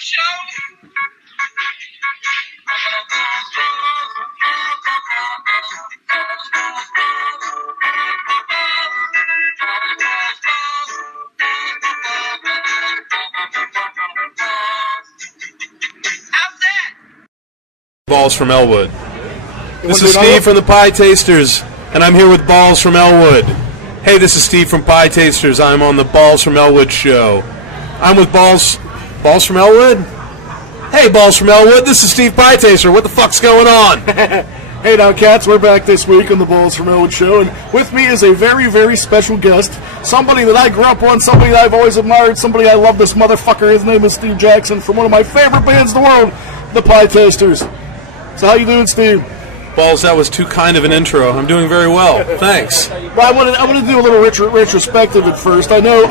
show. How's that? Balls from Ellwood. This is Steve from the Pietasters, and I'm here with Balls from Ellwood. Hey, this is Steve from Pietasters. I'm on the Balls from Ellwood show. I'm with Balls from Ellwood? Hey, Balls from Ellwood, this is Steve Pietaster. What the fuck's going on? Hey now, cats, we're back this week on the Balls from Ellwood show, and with me is a very, very special guest. Somebody that I grew up on, somebody that I've always admired, somebody I love this motherfucker. His name is Steve Jackson from one of my favorite bands in the world, the Pietasters. So how you doing, Steve? Balls, that was too kind of an intro. I'm doing very well. Thanks. Well, I want to do a little retrospective at first. I know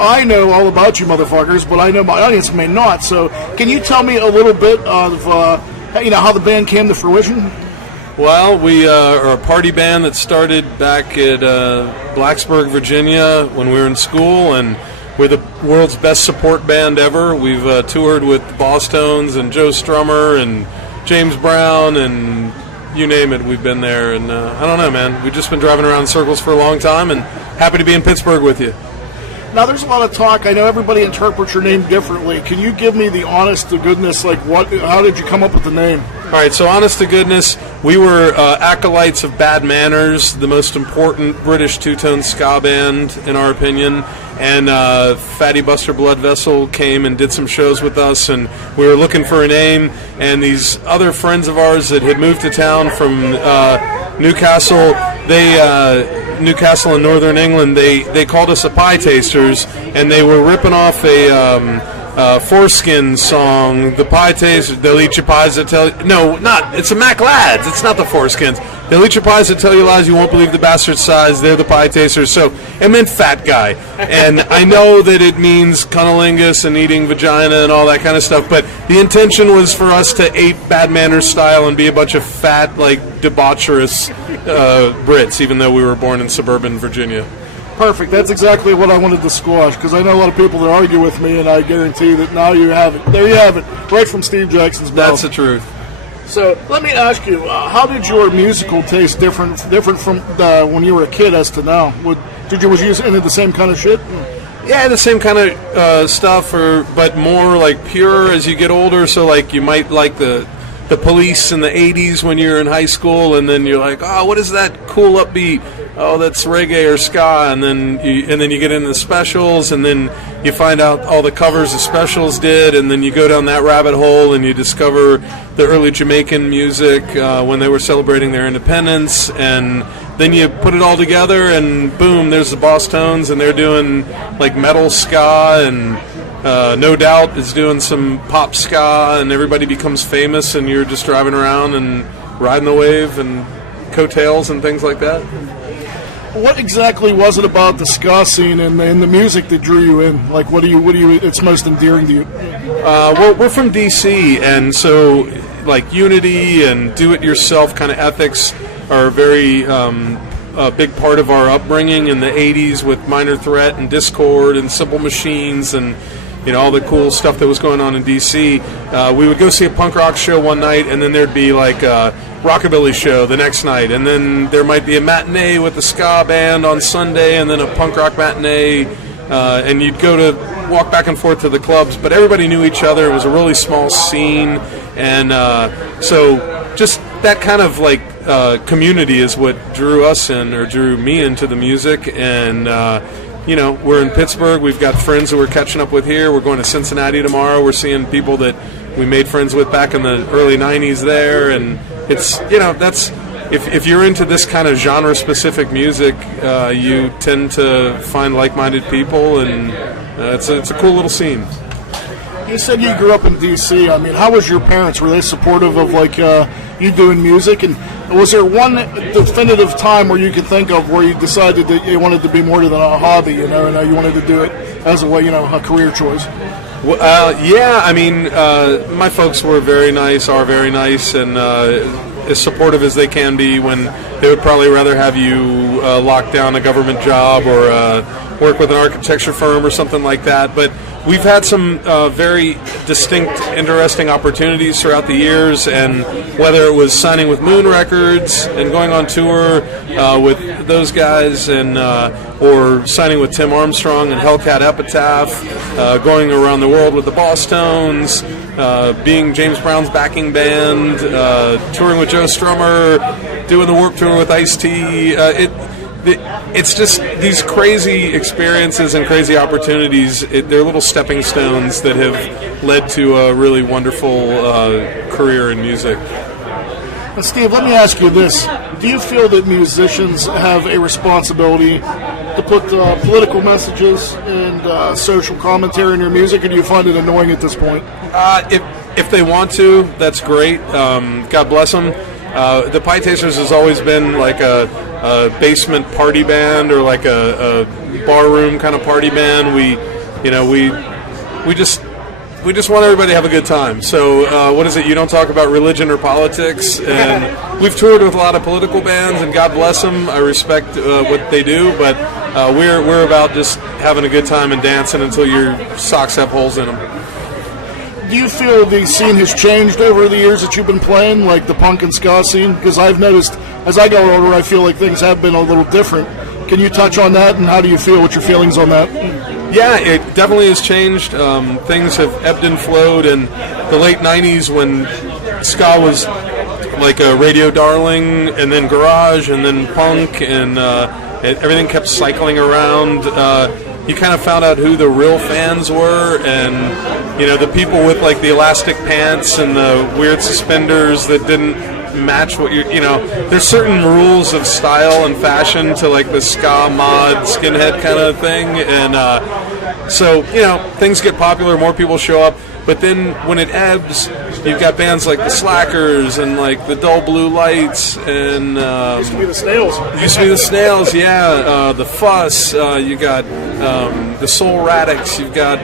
all about you motherfuckers, but I know my audience may not. So can you tell me a little bit of how the band came to fruition? Well, we are a party band that started back at Blacksburg, Virginia when we were in school, and we're the world's best support band ever. We've toured with the Bosstones and Joe Strummer and James Brown and you name it, we've been there, and I don't know, man. We've just been driving around in circles for a long time, and happy to be in Pittsburgh with you. Now, there's a lot of talk. I know everybody interprets your name differently. Can you give me the honest to goodness, how did you come up with the name? All right, so honest to goodness, we were acolytes of Bad Manners, the most important British two-tone ska band, in our opinion, and Fatty Buster Blood Vessel came and did some shows with us, and we were looking for a name, and these other friends of ours that had moved to town from Newcastle, Newcastle in Northern England, they called us the Pietasters, and they were ripping off a Foreskin song, the Pietasters. They'll eat your pies that tell you... No, it's the Mac Lads. It's not the Foreskins. They'll eat your pies that tell you lies. You won't believe the bastard size. They're the Pietasters. So it meant fat guy. And I know that it means cunnilingus and eating vagina and all that kind of stuff, but the intention was for us to ape Bad Manners style and be a bunch of fat, debaucherous Brits, even though we were born in suburban Virginia. Perfect. That's exactly what I wanted to squash, because I know a lot of people that argue with me, and I guarantee that now you have it. There you have it, right from Steve Jackson's mouth. That's the truth. So let me ask you, how did your musical taste different from when you were a kid as to now? Was you into the same kind of shit? Yeah, the same kind of stuff, but more pure as you get older. So you might like the Police in the 80s when you're in high school, and then you're like, oh, what is that cool upbeat? Oh, that's reggae or ska, and then you get into the Specials, and then you find out all the covers the Specials did, and then you go down that rabbit hole and you discover the early Jamaican music when they were celebrating their independence, and then you put it all together, and boom, there's the Bosstones, and they're doing metal ska, and No Doubt is doing some pop ska, and everybody becomes famous, and you're just driving around and riding the wave and coattails and things like that. What exactly was it about the ska scene and the music that drew you in? What do you? It's most endearing to you. We're from DC, and so unity and do-it-yourself kind of ethics are a very a big part of our upbringing in the '80s with Minor Threat and Discord and Simple Machines and all the cool stuff that was going on in DC. We would go see a punk rock show one night, and then there'd be a rockabilly show the next night, and then there might be a matinee with a ska band on Sunday, and then a punk rock matinee, and you'd go to walk back and forth to the clubs, but everybody knew each other. It was a really small scene, and so just that kind of community is what drew us in, or drew me into the music. And we're in Pittsburgh. We've got friends that we're catching up with here. We're going to Cincinnati tomorrow. We're seeing people that we made friends with back in the early 90s there, and it's, that's, if you're into this kind of genre-specific music, you tend to find like-minded people, and it's a cool little scene. You said you grew up in D.C. I mean, how was your parents? Were they supportive of you doing music? And was there one definitive time where you could think of where you decided that you wanted to be more than a hobby, and you wanted to do it as a way, a career choice? Yeah, I mean, my folks were very nice, are very nice, and as supportive as they can be when they would probably rather have you lock down a government job or work with an architecture firm or something like that. But we've had some very distinct, interesting opportunities throughout the years, and whether it was signing with Moon Records and going on tour with those guys, and or signing with Tim Armstrong and Hellcat Epitaph, going around the world with the Boss Tones, being James Brown's backing band, touring with Joe Strummer, doing the Warped Tour with Ice-T. It's just these crazy experiences and crazy opportunities. They're little stepping stones that have led to a really wonderful career in music. And Steve, let me ask you this. Do you feel that musicians have a responsibility to put political messages and social commentary in your music, or do you find it annoying at this point? If they want to, that's great. God bless them. The Pietasters has always been like a basement party band, or like a barroom kind of party band. We just want everybody to have a good time. So what is it? You don't talk about religion or politics. And we've toured with a lot of political bands, and God bless them. I respect what they do, but we're about just having a good time and dancing until your socks have holes in them. Do you feel the scene has changed over the years that you've been playing, like the punk and ska scene? Because I've noticed, as I go older, I feel like things have been a little different. Can you touch on that, and how do you feel? What's your feelings on that? Yeah, it definitely has changed. Things have ebbed and flowed. In the late 90s, when ska was like a radio darling, and then garage, and then punk, and everything kept cycling around, you kind of found out who the real fans were, and the people with like the elastic pants and the weird suspenders that didn't match what there's certain rules of style and fashion to like the ska mod skinhead kind of thing, and so things get popular, more people show up, but then when it ebbs, you've got bands like the Slackers and like the Dull Blue Lights, and Used to be the Snails. Yeah, the Fuss. You got the Soul Radix. You've got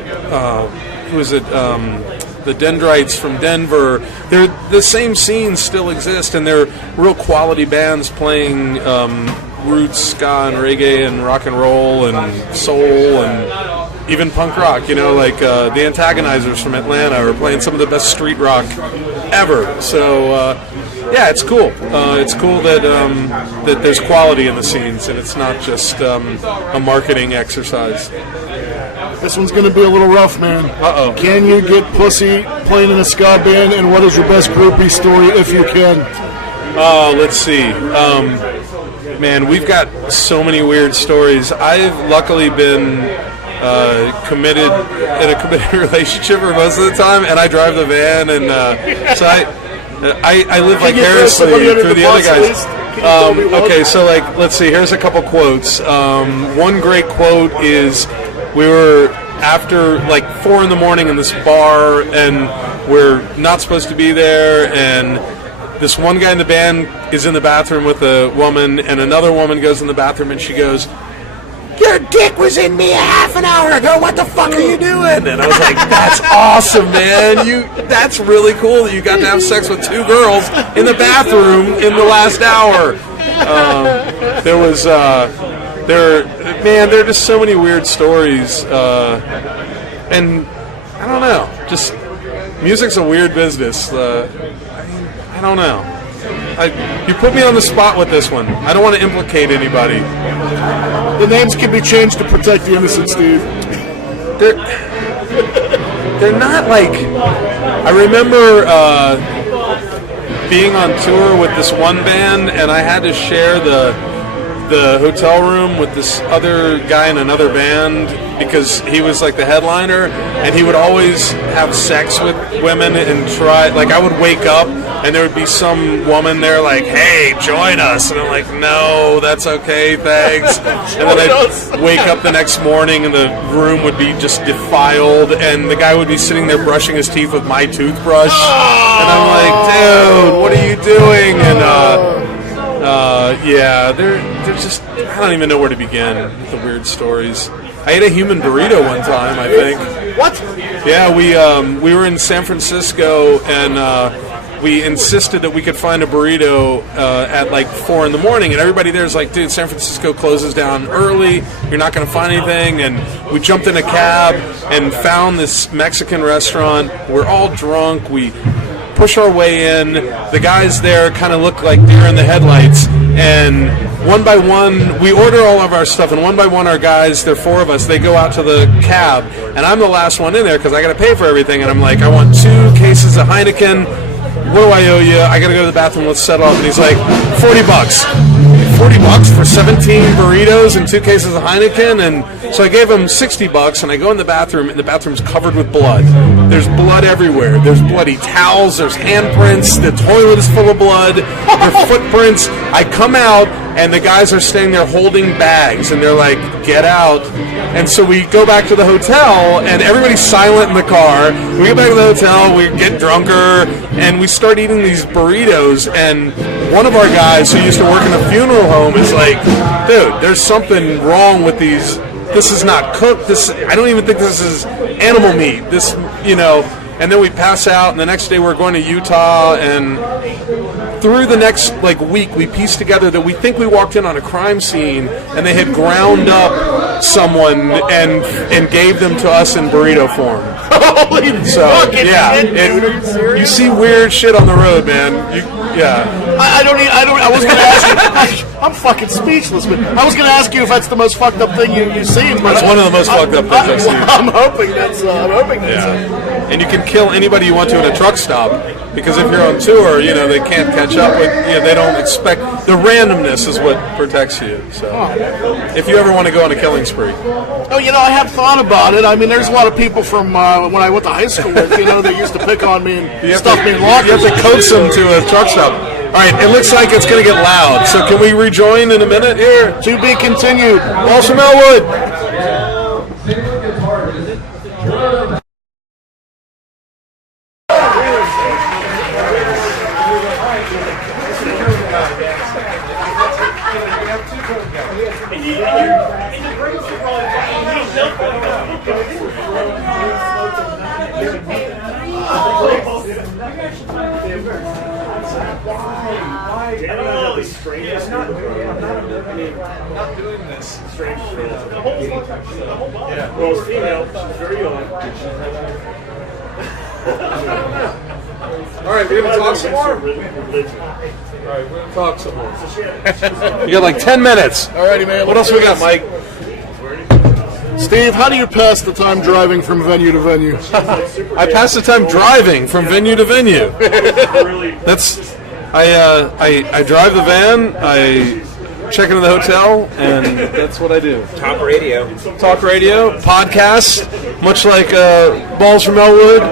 who is it? The Dendrites from Denver. The same scenes still exist, and they're real quality bands playing roots, ska and reggae and rock and roll and soul and even punk rock. Like the Antagonizers from Atlanta are playing some of the best street rock ever. So yeah, it's cool. It's cool that that there's quality in the scenes, and it's not just a marketing exercise. This one's going to be a little rough, man. Uh-oh. Can you get pussy playing in a ska band, and what is your best groupie story, if you can? Let's see. Man, we've got so many weird stories. I've luckily been committed in a committed relationship for most of the time, and I drive the van, and so I live vicariously through the other guys. Okay, so like, let's see. Here's a couple quotes. One great quote is, we were after like 4 a.m. in this bar, and we're not supposed to be there, and this one guy in the band is in the bathroom with a woman, and another woman goes in the bathroom, and she goes, "Your dick was in me a half an hour ago. What the fuck are you doing?" And I was like, "That's awesome, man. That's really cool that you got to have sex with 2 girls in the bathroom in the last hour." There are just so many weird stories, and I don't know. Just music's a weird business. I don't know. You put me on the spot with this one. I don't want to implicate anybody. The names can be changed to protect the innocent, Steve. They're not like... I remember being on tour with this one band, and I had to share the hotel room with this other guy in another band because he was like the headliner, and he would always have sex with women and try, like, I would wake up and there would be some woman there like, "Hey, join us," and I'm like, "No, that's okay, thanks." And then I'd wake up the next morning and the room would be just defiled, and the guy would be sitting there brushing his teeth with my toothbrush, and I'm like, "Dude, what are you doing?" And yeah, they're just, I don't even know where to begin with the weird stories. I ate a human burrito one time, I think. What? Yeah, we were in San Francisco, and we insisted that we could find a burrito at like 4 in the morning, and everybody there's like, dude, San Francisco closes down early, you're not going to find anything. And we jumped in a cab and found this Mexican restaurant. We're all drunk, we push our way in, the guys there kind of look like deer in the headlights, and one by one, we order all of our stuff, and one by one our guys, there are 4 of us, they go out to the cab, and I'm the last one in there because I got to pay for everything, and I'm like, I want 2 cases of Heineken, what do I owe you? I got to go to the bathroom, let's settle up. And he's like, $40. $40 for 17 burritos and 2 cases of Heineken? And so I gave him $60, and I go in the bathroom, and the bathroom's covered with blood. There's blood everywhere. There's bloody towels, there's handprints, the toilet is full of blood, there are footprints. I come out, and the guys are staying there holding bags, and they're like, get out. And so we go back to the hotel, and everybody's silent in the car. We get back to the hotel, we get drunker, and we start eating these burritos, and one of our guys who used to work in a funeral home is like, dude, there's something wrong with these. This is not cooked. I don't even think this is animal meat. And then we pass out, and the next day we're going to Utah, and through the next week we pieced together that we think we walked in on a crime scene, and they had ground up someone and gave them to us in burrito form. Holy fucking shit, you see weird shit on the road, man. I was going to ask you. I'm fucking speechless, but I was going to ask you if that's the most fucked up thing you've seen. That's one of the most fucked up things I've seen. I'm hoping that's it. And you can kill anybody you want to at a truck stop, because if you're on tour, they can't catch up with. They don't expect the randomness is what protects you. So, if you ever want to go on a killing spree. Oh, I have thought about it. I mean, there's a lot of people from when I went to high school, that used to pick on me and stuff me in lockers. You have to coax them to a truck stop. All right, it looks like it's going to get loud. So can we rejoin in a minute here? To be continued. Balls from Ellwood. Not doing this strange shit. Yeah. Well, it's female. She's very young. All right, we're going to talk some more. All right, we're going to talk some more. You got like 10 minutes. All righty, man. What else we got, Mike? Steve, how do you pass the time driving from venue to venue? I pass the time driving from venue to venue. I drive the van, I check into the hotel, and that's what I do. Talk radio, podcast, much like Balls from Ellwood.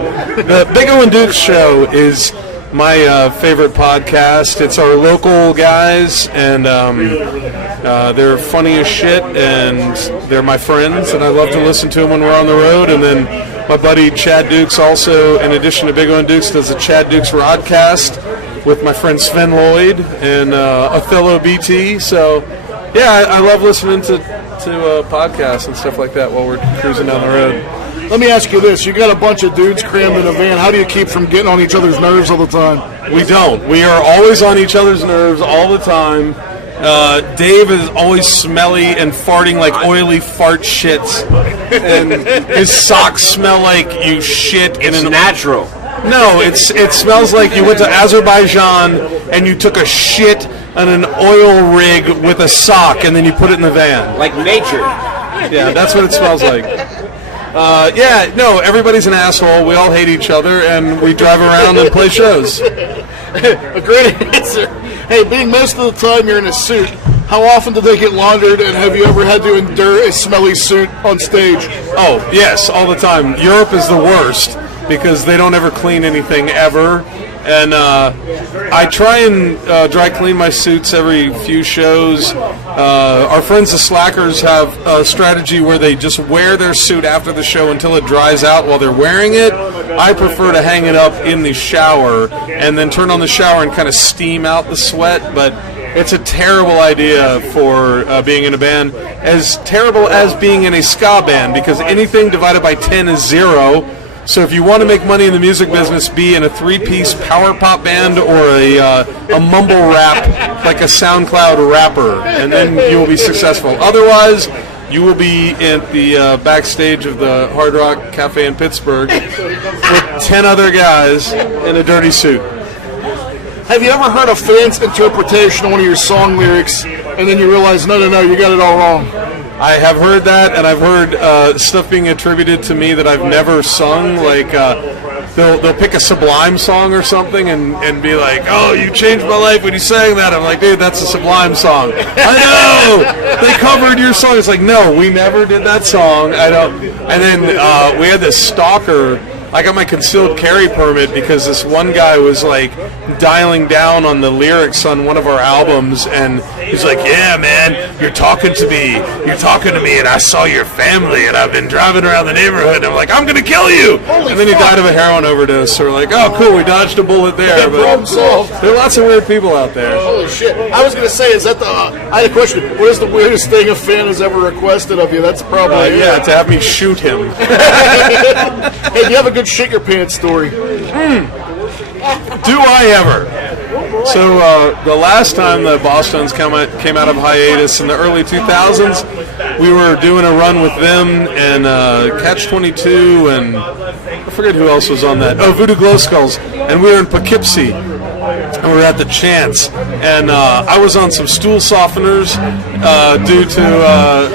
The Big O and Dukes show is my favorite podcast. It's our local guys, and they're funny as shit, and they're my friends, and I love to listen to them when we're on the road. And then my buddy Chad Dukes also, in addition to Big O and Dukes, does the Chad Dukes Rodcast with my friend Sven Lloyd and Othello BT. So, yeah, I love listening to podcasts and stuff like that while we're cruising down the road. Let me ask you this. You got a bunch of dudes crammed in a van. How do you keep from getting on each other's nerves all the time? We don't. We are always on each other's nerves all the time. Dave is always smelly and farting like oily fart shits. And his socks smell like you shit in it's an... natural. No, it smells like you went to Azerbaijan and you took a shit on an oil rig with a sock and then you put it in the van. Like nature. Yeah, that's what it smells like. Everybody's an asshole. We all hate each other, and we drive around and play shows. A great answer. Hey, being most of the time you're in a suit, how often do they get laundered, and have you ever had to endure a smelly suit on stage? Oh, yes, all the time. Europe is the worst because they don't ever clean anything ever. And I try and dry clean my suits every few shows. Our friends the Slackers have a strategy where they just wear their suit after the show until it dries out while they're wearing it. I prefer to hang it up in the shower and then turn on the shower and kind of steam out the sweat, but it's a terrible idea for being in a band. As terrible as being in a ska band, because anything divided by 10 is 0. So if you want to make money in the music business, be in a 3-piece power pop band or a mumble rap, like a SoundCloud rapper, and then you will be successful. Otherwise, you will be at the backstage of the Hard Rock Cafe in Pittsburgh with 10 other guys in a dirty suit. Have you ever heard a fan's interpretation of one of your song lyrics, and then you realize, no, you got it all wrong? I have heard that, and I've heard stuff being attributed to me that I've never sung, like they'll pick a Sublime song or something and be like, oh, you changed my life when you sang that. I'm like, dude, that's a Sublime song. I know! They covered your song. It's like, no, we never did that song. I don't. And then we had this stalker. I got my concealed carry permit because this one guy was like dialing down on the lyrics on one of our albums, and he's like, yeah, man, you're talking to me, and I saw your family, and I've been driving around the neighborhood, and I'm like, I'm gonna kill you. And then he died of a heroin overdose. So we're like, oh, cool, we dodged a bullet there. But problem solved. there are lots of weird people out there. Holy shit. I was going to say, is that I had a question. What is the weirdest thing a fan has ever requested of you? That's probably Yeah, to have me shoot him. Hey, do you have a good shit your pants story? Do I ever? So the last time the Bosstones came out of hiatus in the early 2000s, we were doing a run with them and Catch-22 and I forget who else was on that. Oh, Voodoo Glow Skulls. And we were in Poughkeepsie. And we were at the Chance. And I was on some stool softeners due to,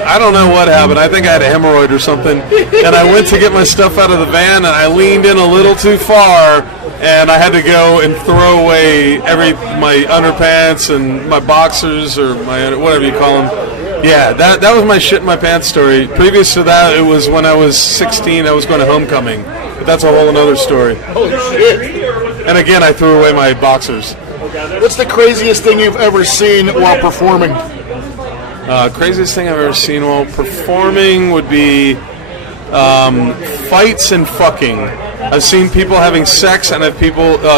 I don't know what happened. I think I had a hemorrhoid or something. And I went to get my stuff out of the van, and I leaned in a little too far, and I had to go and throw away my underpants and my boxers, or my whatever you call them. Yeah, that was my shit in my pants story. Previous to that, it was when I was 16, I was going to homecoming. But that's a whole another story. Holy shit. And again, I threw away my boxers. What's the craziest thing you've ever seen while performing? Craziest thing I've ever seen while performing would be fights and fucking. I've seen people having sex, and I've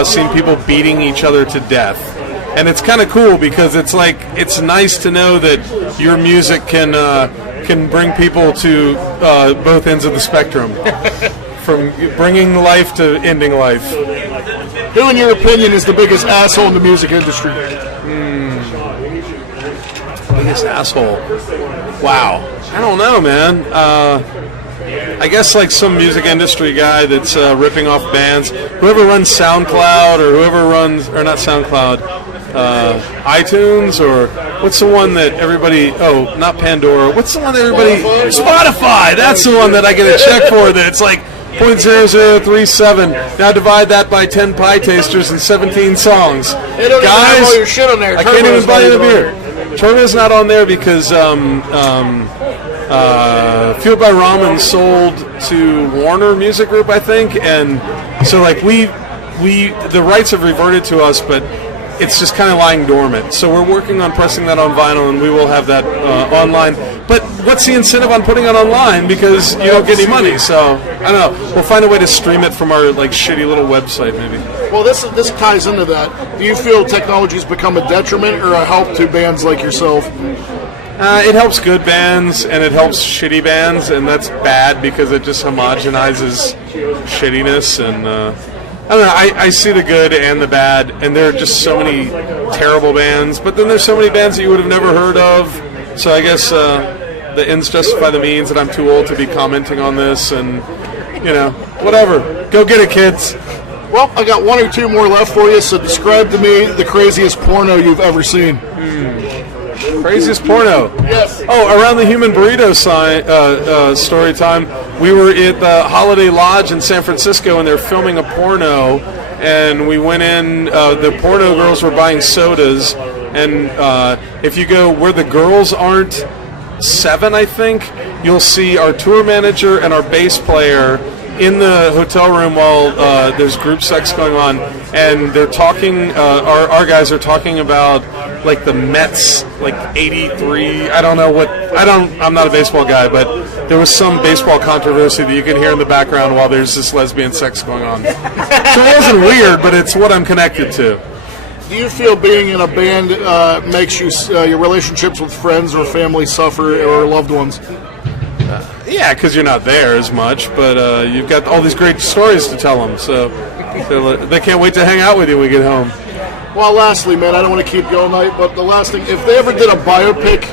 seen people beating each other to death. And it's kind of cool because it's like, it's nice to know that your music can bring people to both ends of the spectrum. From bringing life to ending life. Who, in your opinion, is the biggest asshole in the music industry? Biggest asshole? Wow. I don't know, man. I guess like some music industry guy that's ripping off bands. Whoever runs SoundCloud, or whoever runs, or not SoundCloud, iTunes, or what's the one that everybody, oh, not Pandora, what's the one that everybody, Spotify, that's the one that I get a check for, that it's like 0.0037. Now divide that by 10 Pietasters and 17 songs. They don't Guys, even have all your shit on there. I can't even buy you a beer. Turner's not on there because Fueled by Ramen sold to Warner Music Group, I think, and so like we the rights have reverted to us, but it's just kind of lying dormant. So we're working on pressing that on vinyl, and we will have that online. But what's the incentive on putting it online? Because you don't get any money. So I don't know. We'll find a way to stream it from our like shitty little website, maybe. Well, this ties into that. Do you feel technology's become a detriment or a help to bands like yourself? It helps good bands, and it helps shitty bands, and that's bad because it just homogenizes shittiness. And I don't know, I see the good and the bad, and there are just so many terrible bands, but then there's so many bands that you would have never heard of. So I guess the ends justify the means, and I'm too old to be commenting on this, and, you know, whatever. Go get it, kids. Well, I got one or two more left for you, so describe to me the craziest porno you've ever seen. Craziest porno? Yes. Oh, around the Human Burrito story time, we were at the Holiday Lodge in San Francisco, and they're filming a porno, and we went in, the porno girls were buying sodas, and if you go where the girls aren't 7, I think, you'll see our tour manager and our bass player in the hotel room while there's group sex going on, and they're talking, our guys are talking about like the Mets, like 83, I don't know what, I'm not a baseball guy, but there was some baseball controversy that you can hear in the background while there's this lesbian sex going on. So it wasn't weird, but it's what I'm connected to. Do you feel being in a band makes you your relationships with friends or family suffer, or loved ones? Yeah, because you're not there as much, but you've got all these great stories to tell them, so they can't wait to hang out with you when we get home. Well, lastly, man, I don't want to keep you all night, but the last thing, if they ever did a biopic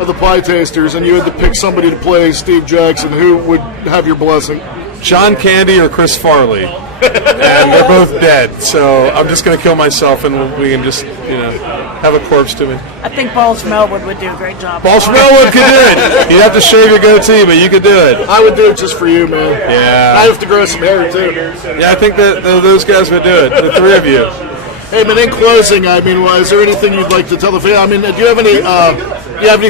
of the Pietasters and you had to pick somebody to play Steve Jackson, who would have your blessing? John Candy or Chris Farley. And they're both dead, so I'm just going to kill myself and we can just, have a corpse to me. I think Balls from Ellwood would do a great job. Balls from Ellwood could do it. You'd have to shave your goatee, but you could do it. I would do it just for you, man. Yeah. I have to grow some hair, too. Yeah, I think that those guys would do it, the three of you. Hey, man, in closing, is there anything you'd like to tell the family? Do you have any, do we have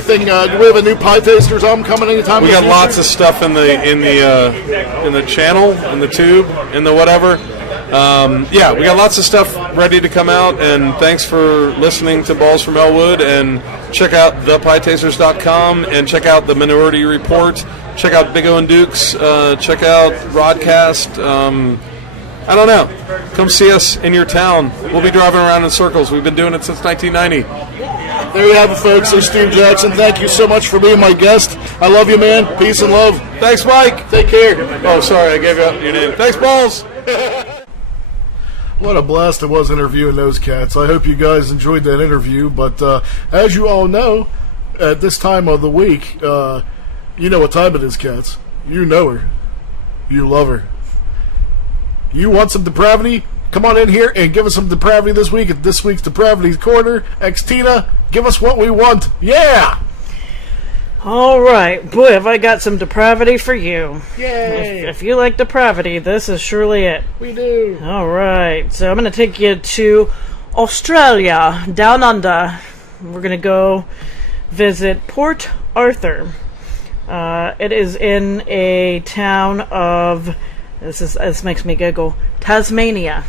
a new Pietasters album coming anytime? We got lots of stuff in the channel, in the tube, in the whatever. We got lots of stuff ready to come out, and thanks for listening to Balls from Ellwood, and check out thepietasters.com, and check out the Minority Report, check out Big O and Dukes, check out Rodcast. I don't know. Come see us in your town. We'll be driving around in circles. We've been doing it since 1990. There you have it, folks. There's Steve Jackson. Thank you so much for being my guest. I love you, man. Peace and love. Thanks, Mike. Take care. Oh, sorry. I gave out your name. Thanks, Balls. What a blast it was interviewing those cats. I hope you guys enjoyed that interview. But as you all know, at this time of the week, you know what time it is, cats. You know her. You love her. You want some depravity? Come on in here and give us some depravity this week at this week's Depravity Corner. XTina, give us what we want. Yeah! All right. Boy, have I got some depravity for you. Yay! If you like depravity, this is surely it. We do. All right. So I'm going to take you to Australia, down under. We're going to go visit Port Arthur. It is in a town of... This makes me giggle. Tasmania.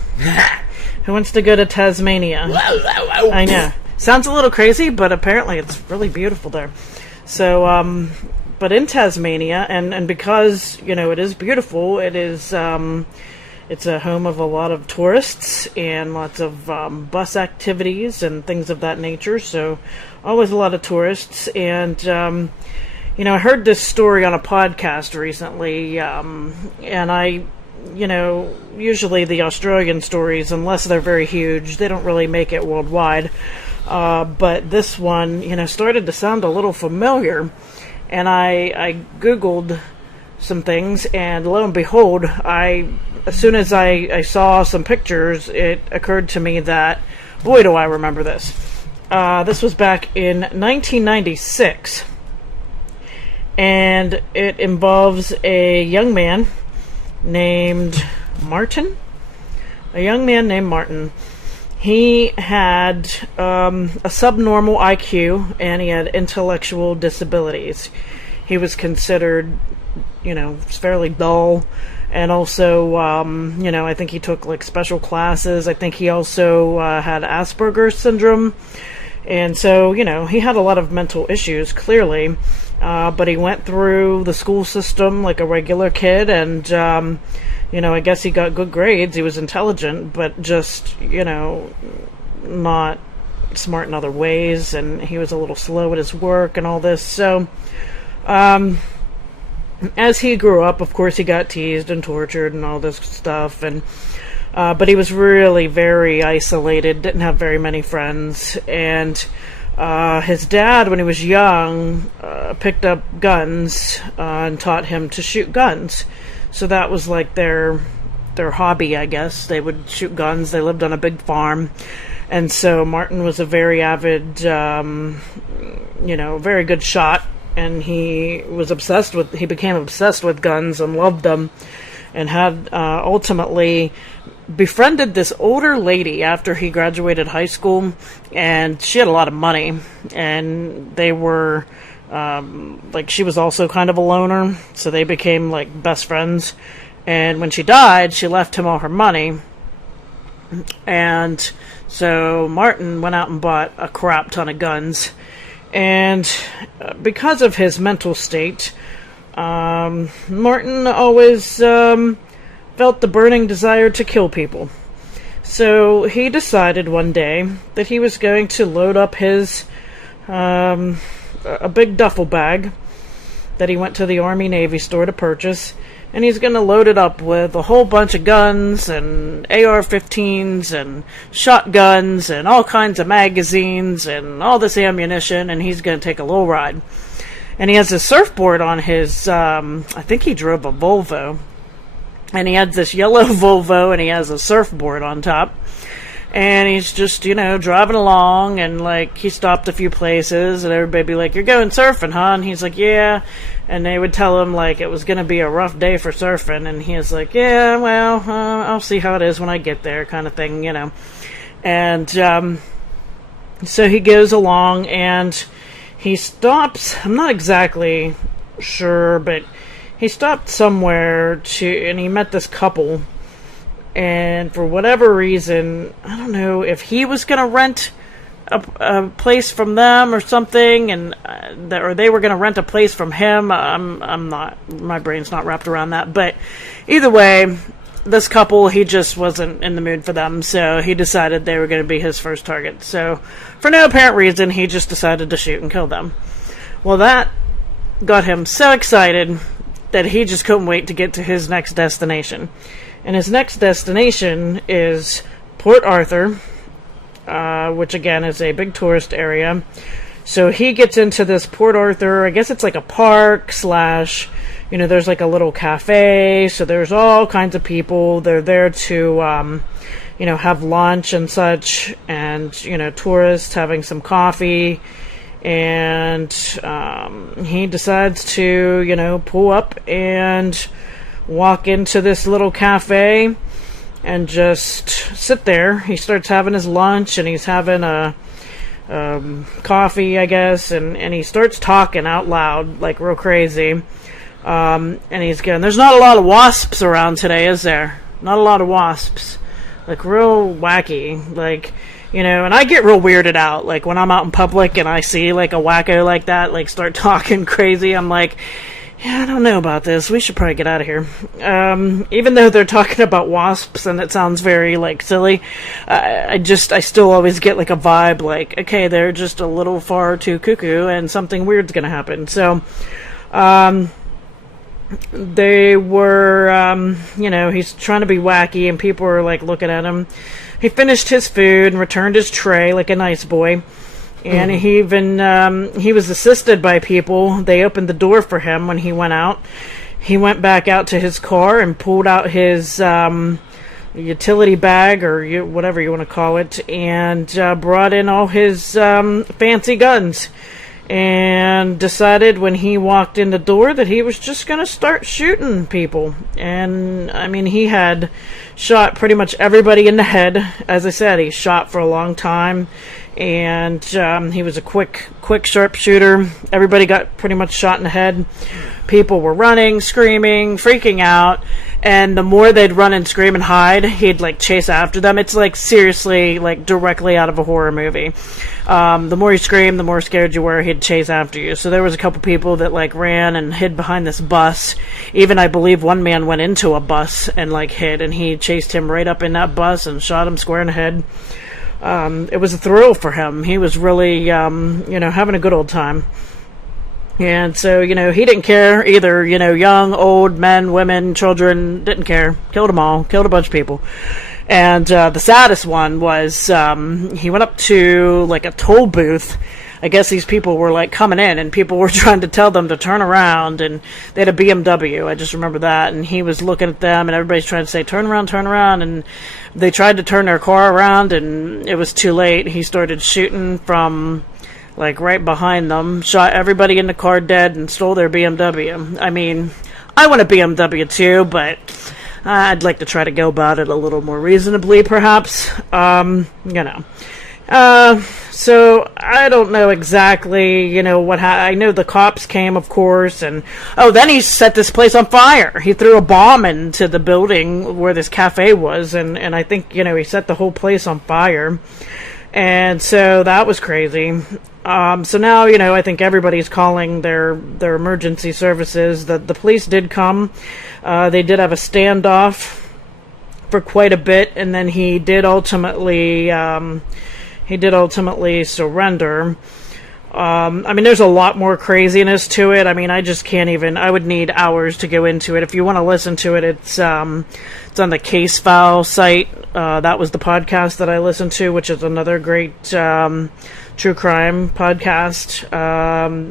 Who wants to go to Tasmania? I know. Sounds a little crazy, but apparently it's really beautiful there. So, but in Tasmania, and because, it is beautiful, it is, it's a home of a lot of tourists and lots of bus activities and things of that nature. So, always a lot of tourists. And, I heard this story on a podcast recently, and I, usually the Australian stories, unless they're very huge, they don't really make it worldwide. But this one, started to sound a little familiar, and I Googled some things, and lo and behold, as soon as I saw some pictures, it occurred to me that, boy, do I remember this. This was back in 1996. And it involves a young man named Martin. A young man named Martin. He had a subnormal IQ, and he had intellectual disabilities. He was considered, fairly dull, and also, I think he took special classes. I think he also had Asperger's syndrome. And so, he had a lot of mental issues, clearly. But he went through the school system like a regular kid, and, I guess he got good grades. He was intelligent, but just, not smart in other ways, and he was a little slow at his work and all this. So, as he grew up, of course, he got teased and tortured and all this stuff, and but he was really very isolated, didn't have very many friends, and his dad, when he was young, picked up guns and taught him to shoot guns. So that was like their hobby, I guess. They would shoot guns. They lived on a big farm. And so Martin was a very avid, very good shot. And he became obsessed with guns and loved them. And had ultimately befriended this older lady after he graduated high school, and she had a lot of money, and they were she was also kind of a loner, so they became best friends. And when she died, she left him all her money, and so Martin went out and bought a crap ton of guns. And because of his mental state, Martin always felt the burning desire to kill people. So he decided one day that he was going to load up his a big duffel bag that he went to the Army Navy store to purchase, and he's going to load it up with a whole bunch of guns and AR-15s and shotguns and all kinds of magazines and all this ammunition, and he's going to take a little ride. And he has a surfboard on his, I think he drove a Volvo, and he had this yellow Volvo, and he has a surfboard on top. And he's just, driving along, and, like, he stopped a few places, and everybody be like, "You're going surfing, huh?" And he's like, "Yeah." And they would tell him, like, it was going to be a rough day for surfing, and he was like, "Yeah, well, I'll see how it is when I get there," kind of thing, And, so he goes along, and he stops, I'm not exactly sure, but he stopped somewhere and he met this couple. And for whatever reason, I don't know if he was going to rent a place from them or something, or they were going to rent a place from him. I'm not, my brain's not wrapped around that. But either way, this couple, he just wasn't in the mood for them, so he decided they were going to be his first target. So for no apparent reason, he just decided to shoot and kill them. Well, that got him so excited that he just couldn't wait to get to his next destination. And his next destination is Port Arthur, which again is a big tourist area. So he gets into this Port Arthur, I guess it's like a park / there's like a little cafe. So there's all kinds of people. They're there to, have lunch and such. And, tourists having some coffee. And he decides to, pull up and walk into this little cafe and just sit there. He starts having his lunch, and he's having a coffee, I guess, and he starts talking out loud, like real crazy. And he's going, "There's not a lot of wasps around today, is there? Not a lot of wasps." Like real wacky, like, and I get real weirded out, like when I'm out in public and I see like a wacko like that, like start talking crazy. I'm like, yeah, I don't know about this. We should probably get out of here. Even though they're talking about wasps and it sounds very, like, silly, I still always get, like, a vibe, like, okay, they're just a little far too cuckoo and something weird's gonna happen. So, they were, he's trying to be wacky and people were, like, looking at him. He finished his food and returned his tray like a nice boy. And he even, he was assisted by people. They opened the door for him when he went out. He went back out to his car and pulled out his utility bag, or whatever you want to call it, and brought in all his fancy guns. And decided when he walked in the door that he was just going to start shooting people. And, I mean, he had shot pretty much everybody in the head. As I said, he shot for a long time. And he was a quick sharpshooter. Everybody got pretty much shot in the head. People were running, screaming, freaking out. And the more they'd run and scream and hide, he'd, like, chase after them. It's, like, seriously, like, directly out of a horror movie. The more you screamed, the more scared you were, he'd chase after you. So there was a couple people that, like, ran and hid behind this bus. Even, I believe, one man went into a bus and, like, hid. And he chased him right up in that bus and shot him square in the head. It was a thrill for him. He was really, having a good old time. And so, he didn't care either, young, old, men, women, children, didn't care. Killed them all. Killed a bunch of people. And the saddest one was he went up to, like, a toll booth. I guess these people were, like, coming in, and people were trying to tell them to turn around, and they had a BMW. I just remember that. And he was looking at them, and everybody's trying to say, turn around, and they tried to turn their car around, and it was too late. He started shooting from, like, right behind them, shot everybody in the car dead, and stole their BMW. I mean, I want a BMW too, but I'd like to try to go about it a little more reasonably, perhaps. So I don't know exactly, what I know the cops came, of course, and then he set this place on fire. He threw a bomb into the building where this cafe was, and I think, he set the whole place on fire. And so that was crazy. So now, I think everybody's calling their emergency services. The police did come. They did have a standoff for quite a bit, and then he did ultimately surrender. I mean, there's a lot more craziness to it. I mean, I just can't even. I would need hours to go into it. If you want to listen to it, it's on the Case File site. That was the podcast that I listened to, which is another great true crime podcast.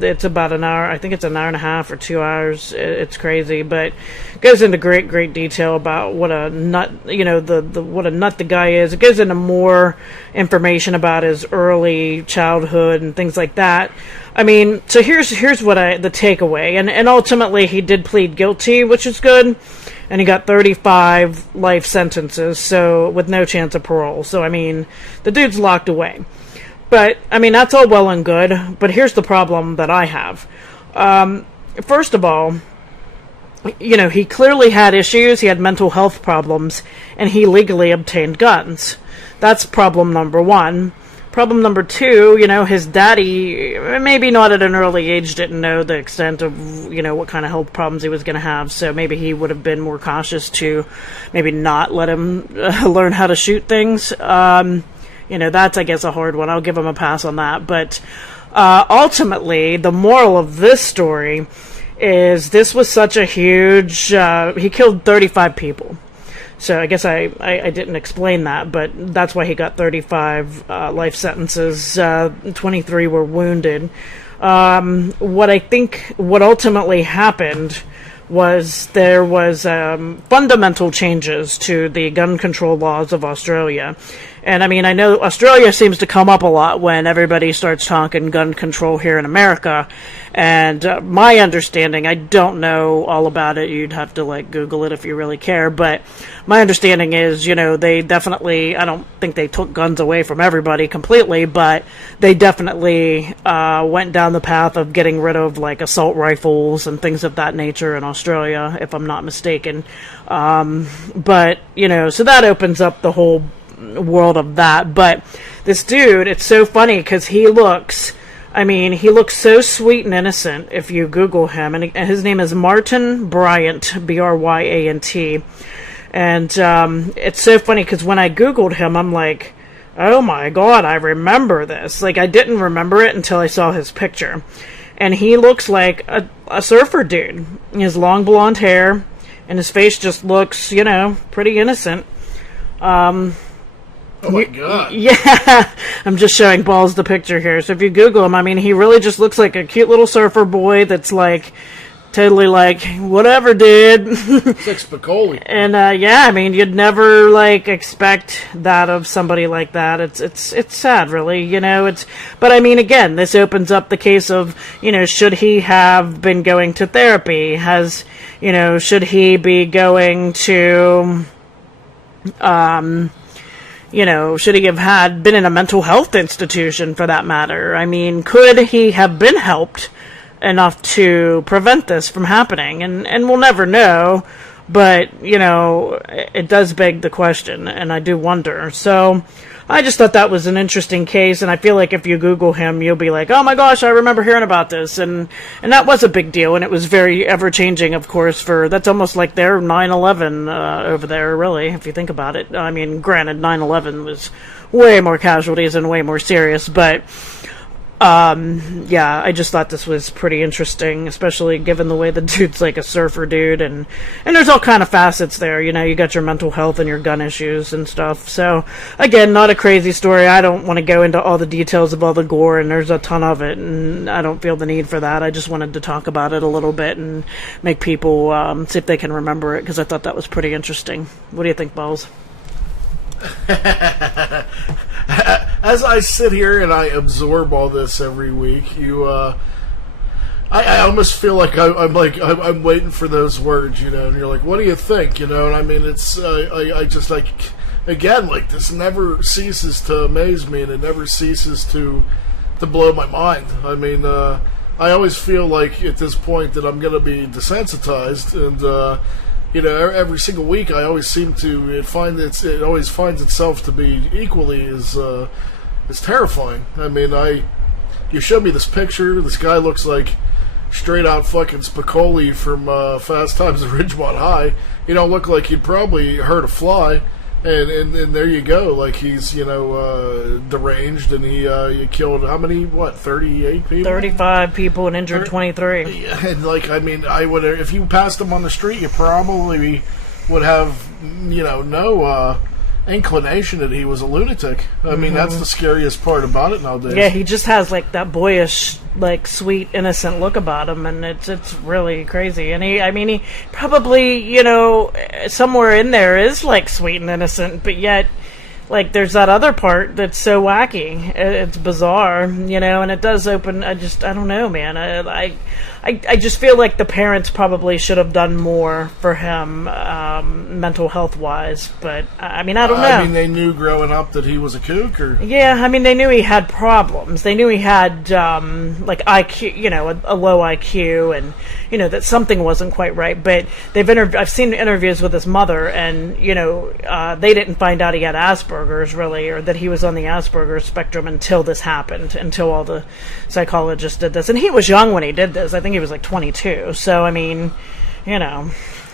It's about an hour. I think it's an hour and a half or 2 hours. It's crazy, but it goes into great detail about what a nut, what a nut the guy is. It goes into more information about his early childhood and things like that. I mean, so here's what the takeaway, and ultimately he did plead guilty, which is good, and he got 35 life sentences, so with no chance of parole. So I mean, the dude's locked away. But, I mean, that's all well and good, but here's the problem that I have. First of all, he clearly had issues, he had mental health problems, and he legally obtained guns. That's problem number one. Problem number two, his daddy, maybe not at an early age, didn't know the extent of, what kind of health problems he was going to have, so maybe he would have been more cautious to maybe not let him learn how to shoot things. That's, I guess, a hard one. I'll give him a pass on that. But ultimately, the moral of this story is this was such a huge... he killed 35 people. So I guess I didn't explain that, but that's why he got 35 life sentences. 23 were wounded. What ultimately happened was there was fundamental changes to the gun control laws of Australia. And I mean, I know Australia seems to come up a lot when everybody starts talking gun control here in America. And my understanding, I don't know all about it. You'd have to Google it if you really care. But my understanding is, they definitely, I don't think they took guns away from everybody completely, but they definitely went down the path of getting rid of assault rifles and things of that nature in Australia, if I'm not mistaken. But, so that opens up the whole world of that. But this dude, it's so funny because he looks so sweet and innocent if you Google him, and his name is Martin Bryant, Bryant, and it's so funny because when I Googled him, I'm like, oh my god, I remember this. I didn't remember it until I saw his picture, and he looks like a surfer dude. He has long blonde hair, and his face just looks, pretty innocent. Oh my god. Yeah, I'm just showing Balls the picture here. So if you Google him, I mean, he really just looks like a cute little surfer boy that's totally whatever, dude. It's like Spicoli. And yeah, I mean, you'd never expect that of somebody like that. It's sad, really. But I mean, again, this opens up the case of should he have been going to therapy? Should he be going to should he have been in a mental health institution for that matter? I mean, could he have been helped enough to prevent this from happening? And we'll never know, but, it does beg the question, and I do wonder. So I just thought that was an interesting case, and I feel like if you Google him, you'll be like, oh my gosh, I remember hearing about this, and that was a big deal, and it was very ever-changing, of course, that's almost like their 9/11 over there, really, if you think about it. I mean, granted, 9/11 was way more casualties and way more serious, but yeah, I just thought this was pretty interesting, especially given the way the dude's a surfer dude, and there's all kind of facets there. You got your mental health and your gun issues and stuff. So again, not a crazy story. I don't want to go into all the details of all the gore, and there's a ton of it, and I don't feel the need for that. I just wanted to talk about it a little bit and make people see if they can remember it, because I thought that was pretty interesting. What do you think, Balls? As I sit here and I absorb all this every week, I almost feel like I'm waiting for those words, and you're like, what do you think, and I mean, it's I just again, this never ceases to amaze me, and it never ceases to blow my mind. I mean, I always feel like at this point that I'm going to be desensitized, and every single week I always seem to it always finds itself to be equally as terrifying. I mean, you showed me this picture. This guy looks like straight out fucking Spicoli from Fast Times at Ridgemont High. Look like he'd probably hurt a fly. And there you go. Like, he's, deranged, and he killed, how many, 38 people? 35 people and injured 23. Yeah, and, I would, if you passed him on the street, you probably would have, no inclination that he was a lunatic. I mean, that's the scariest part about it nowadays. Yeah, he just has, that boyish, sweet, innocent look about him, and it's really crazy. And he probably, somewhere in there is, sweet and innocent, but yet, there's that other part that's so wacky. It's bizarre, and it does open, I don't know, man. I just feel like the parents probably should have done more for him, mental health wise, but I don't know. They knew growing up that he was a kook, or? Yeah, they knew he had problems. They knew he had, IQ, a low IQ, and, that something wasn't quite right, but I've seen interviews with his mother, and, they didn't find out he had Asperger's, really, or that he was on the Asperger's spectrum until this happened, until all the psychologists did this. And he was young when he did this. I think he was 22. So,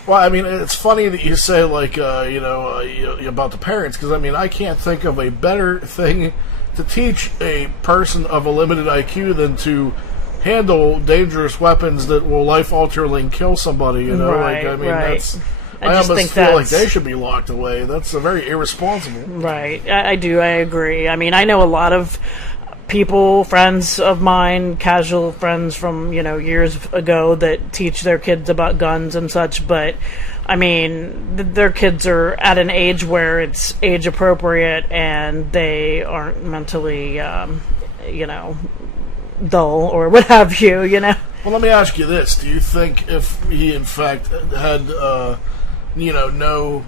Well, it's funny that you say, about the parents, because, I can't think of a better thing to teach a person of a limited IQ than to handle dangerous weapons that will life-alteringly kill somebody, Right, that's... I just think feel like they should be locked away. That's very irresponsible. Right. I do. I agree. I know a lot of people, friends of mine, casual friends from, years ago that teach their kids about guns and such, but, their kids are at an age where it's age appropriate and they aren't mentally, dull or what have you, Well, let me ask you this. Do you think if he, in fact, had... no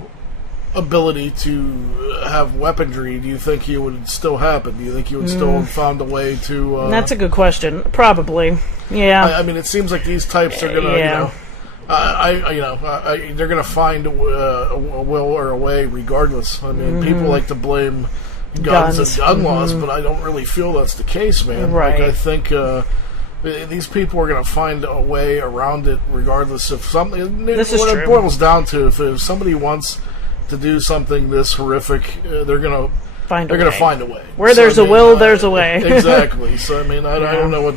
ability to have weaponry, do you think he would still happen? Do you think he would still have found a way to... That's a good question. Probably. Yeah. It seems like these types are going to, they're going to find a will or a way regardless. People like to blame guns and gun laws, but I don't really feel that's the case, man. Right. I think... these people are going to find a way around it, regardless of something. This is what true. It boils down to, if somebody wants to do something this horrific, they're going to find a way. Where there's a will, there's a way. Exactly. So I don't know what.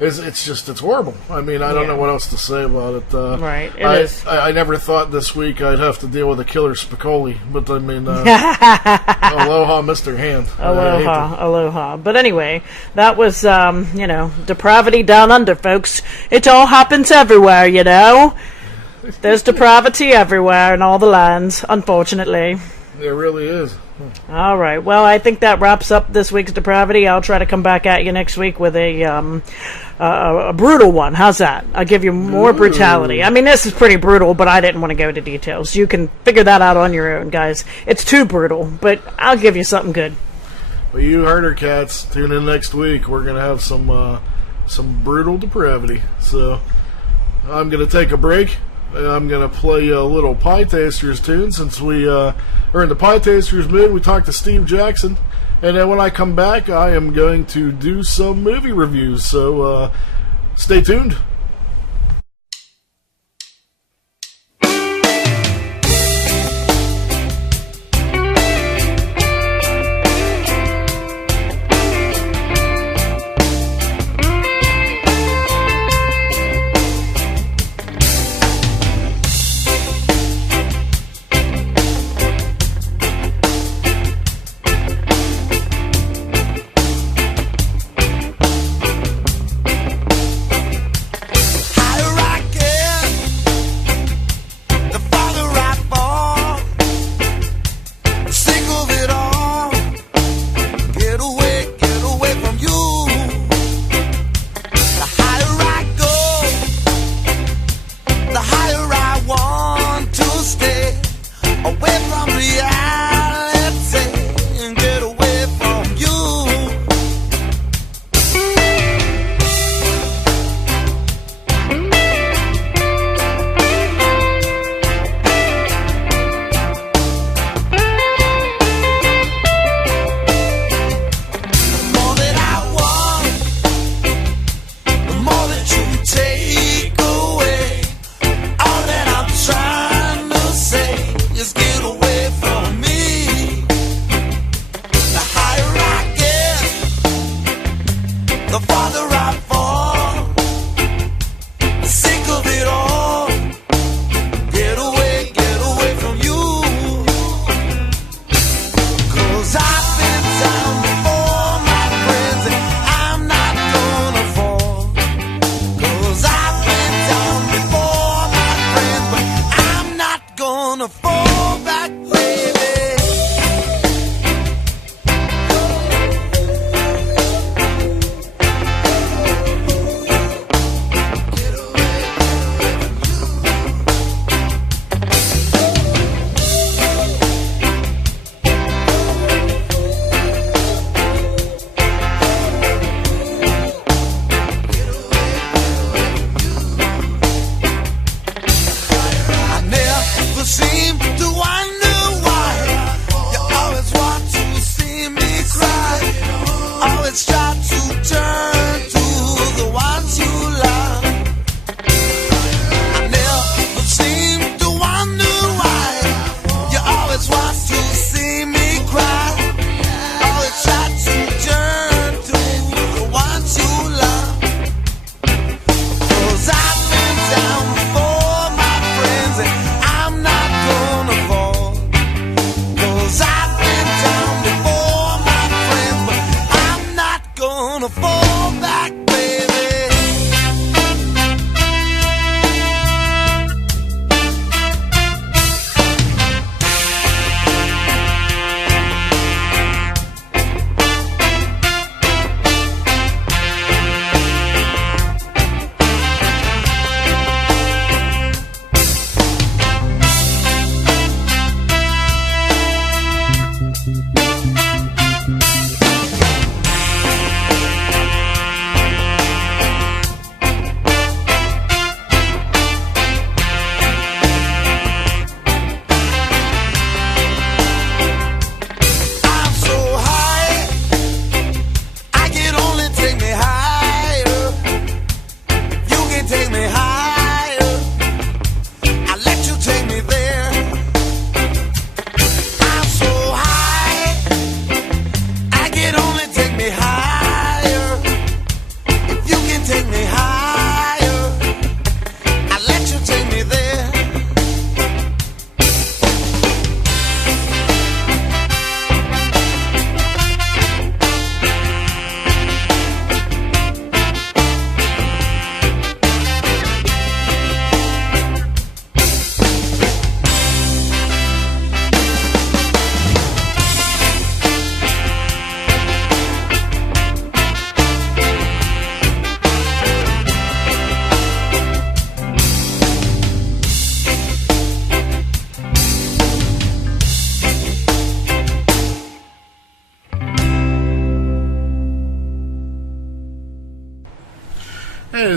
It's horrible. I don't know what else to say about it. Right. It is. I never thought this week I'd have to deal with a killer Spicoli, but aloha, Mr. Hand. Aloha. But anyway, that was, depravity down under, folks. It all happens everywhere, There's depravity everywhere in all the lands, unfortunately. There really is. All right. Well, I think that wraps up this week's depravity. I'll try to come back at you next week with a brutal one. How's that? I'll give you more brutality. This is pretty brutal, but I didn't want to go into details. You can figure that out on your own, guys. It's too brutal, but I'll give you something good. Well, you heard her, cats. Tune in next week. We're gonna have some brutal depravity. So I'm gonna take a break. I'm going to play a little Pietasters tune since we are in the Pietasters mood. We talked to Steve Jackson. And then when I come back, I am going to do some movie reviews. So stay tuned.